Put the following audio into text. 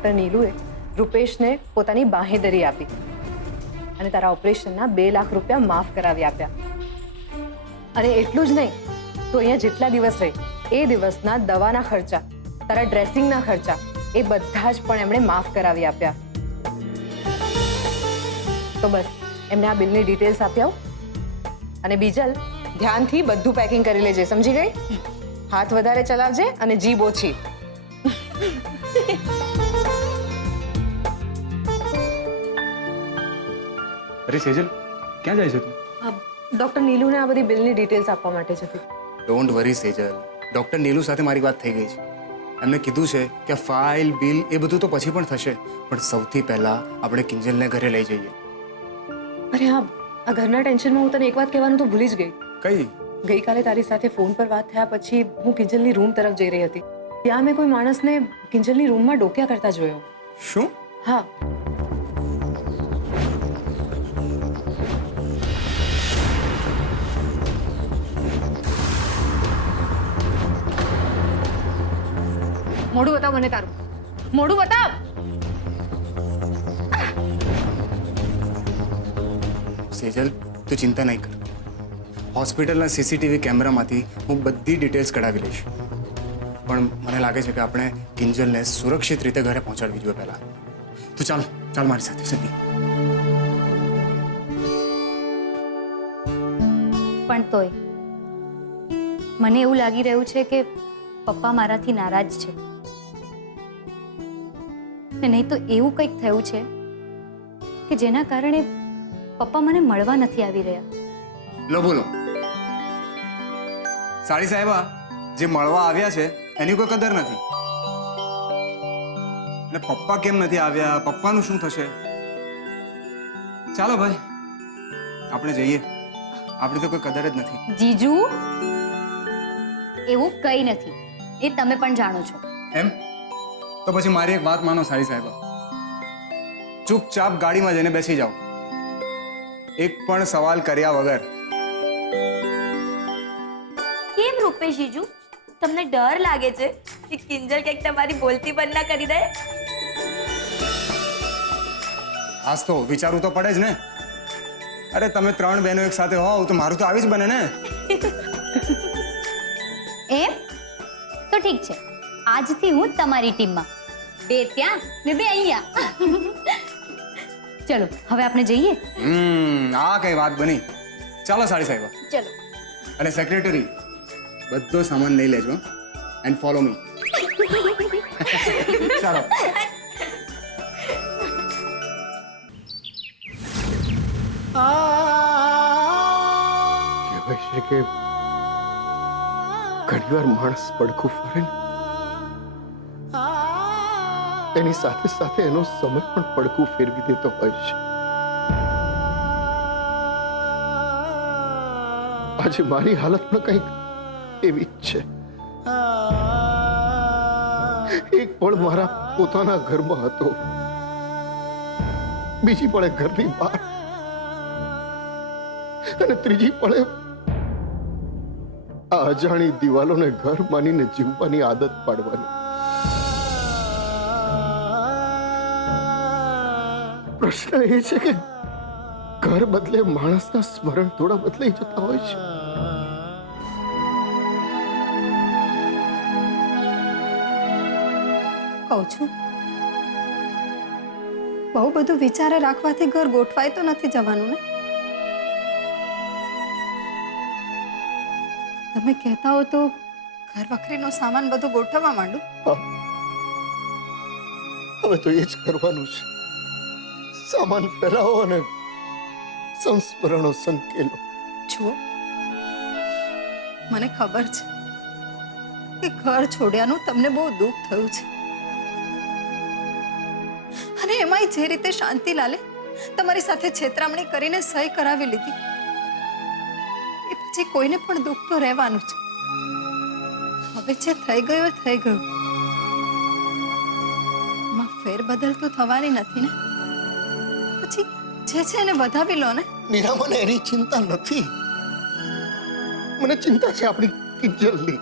Doctor નીલુએ રૂપેશને પોતાની બાંહેધરી આપી અને તારા ઓપરેશનના 2 લાખ રૂપિયા માફ કરાવી આપ્યા. અને એટલું જ નહીં, તો અહીંયા જેટલા દિવસ રહી એ દિવસના દવાના ખર્ચા, તારા ડ્રેસિંગના ખર્ચા એ બધા જ પણ એમણે માફ કરાવી આપ્યા. તો બસ એમને આ બિલની ડિટેલ્સ આપી આવ. અને બીજલ, ધ્યાનથી બધું પેકિંગ કરી લેજે, સમજી ગઈ? હાથ વધારે ચલાવજે અને જીભ ઓછી. અરે સેજલ, ક્યાં જાય છે તું? ડૉક્ટર નીલુને આ બધી બિલની ડિટેલ્સ આપવા માટે જતી. Don't worry Sejal, doctor Nilu સાથે મારી વાત થઈ ગઈ છે. એમને કીધું છે કે ફાઇલ બિલ એ બધું તો પછી પણ થશે, પણ સૌથી પહેલા આપણે કિંજલને ઘરે લઈ જઈએ. અરે હા, આ ઘરના ટેન્શનમાં હું તને એક વાત કહેવાનું તો ભૂલી જ ગઈ. કઈ? ગઈકાલે તારી સાથે ફોન પર વાત થયા પછી હું કિંજલની રૂમ તરફ જઈ રહી હતી. ત્યાં મેં કોઈ માણસને કિંજલની રૂમમાં ડોક્યા કરતા જોયો. શું? હા. મોઢું બતાવ મને તારું. મોઢું બતાવ. સેજલ, તું ચિંતા નહીં કર. હોસ્પિટલના સીસીટીવી કેમેરામાંથી હું બધી ડિટેલ્સ કઢાવી લઈશ. પણ મને લાગે છે કે આપણે કિંજલને સુરક્ષિત રીતે ઘરે પહોંચાડવી જોઈએ પહેલા. તું ચાલ ચાલ મારી સાથે સની. પણ તોય મને એવું લાગી રહ્યું છે કે પપ્પા મારાથી નારાજ છે. નહીં તો એવું કંઈક થયું છે કે જેના કારણે પપ્પા મને મળવા નથી આવી રહ્યા. લો બોલો. સાડી સાહેબા, જે મળવા આવ્યા છે એની કોઈ કદર નથી. અને પપ્પા કેમ નથી આવ્યા, પપ્પાનું શું થશે? ચાલો ભાઈ, આપણે જઈએ. આપણી તો કોઈ કદર જ નથી. જીજુ, એવું કંઈ નથી, એ તમે પણ જાણો છો. એમ? તો પછી મારી એક વાત માનો સાડી સાહેબા. ચૂપચાપ ગાડીમાં જઈને બેસી જાઓ, એક પણ સવાલ કર્યા વગર. કેમ રૂપેશ જીજુ, તમને ડર લાગે છે કે કિંજલ કંઈક તમારી બોલતી બંધ ના કરી દે? આજ તો વિચારવું તો પડે જ ને. અરે તમે 3 બહેનો એક સાથે હોવ તો મારું તો આવી જ બને ને. એમ તો ઠીક છે, આજથી હું તમારી ટીમમાં. 2 ત્યાં ને 2 અહીંયા. ચલો હવે આપણે જઈએ. આ કઈ વાત બની. ચાલો સાડી સાહેબા. ચલો. અને સેક્રેટરી, બધો સામાન લઈ લેજો એન્ડ ફોલો મી. ચાલો. કહેવાય છે કે ઘણીવાર માણસ પડખું ફરે ને એની સાથે સાથે એનો સમય પણ પડખું ફેરવી દેતો હોય છે. આજે મારી હાલત પણ કંઈક એવી જ છે. એક પળ મારા પોતાના ઘરમાં હતો, બીજી પળે ઘરની બહાર અને ત્રીજી પળે આ અજાણી દિવાલોને ઘર માનીને જીવવાની આદત પાડવાની. પ્રશ્ન એ છે કે ઘર બદલે માણસના સ્મરણ થોડા બદલાઈ જતા હોય છે. કહું છું, બહુ બધું વિચારે રાખવાથી ઘર ગોઠવાય તો નથી જવાનું ને. તમે કહેતા હો તો ઘર વખરીનો સામાન બધું ગોઠવવા માંડું. હવે તો એ જ કરવાનું છે. સામાન ફેલાવો અને સંસ્મરણો સંકેલો. જુઓ, મને ખબર છે કે ઘર છોડ્યાનું તમને બહુ દુઃખ થયું છે, અને એમાંય જે રીતે શાંતિલાલે તમારી સાથે છેતરામણી કરીને સહી કરાવી લીધી, એ પછી કોઈને પણ દુઃખ તો રહેવાનું છે. હવે જે થઈ ગયું એ થઈ ગયું, એમાં ફેરબદલ તો થવાની નથી ને. પછી જે છે એને વધાવી લો ને. મીરા, મને એની ચિંતા નથી. મને ચિંતા છે આપણી કિંજલની.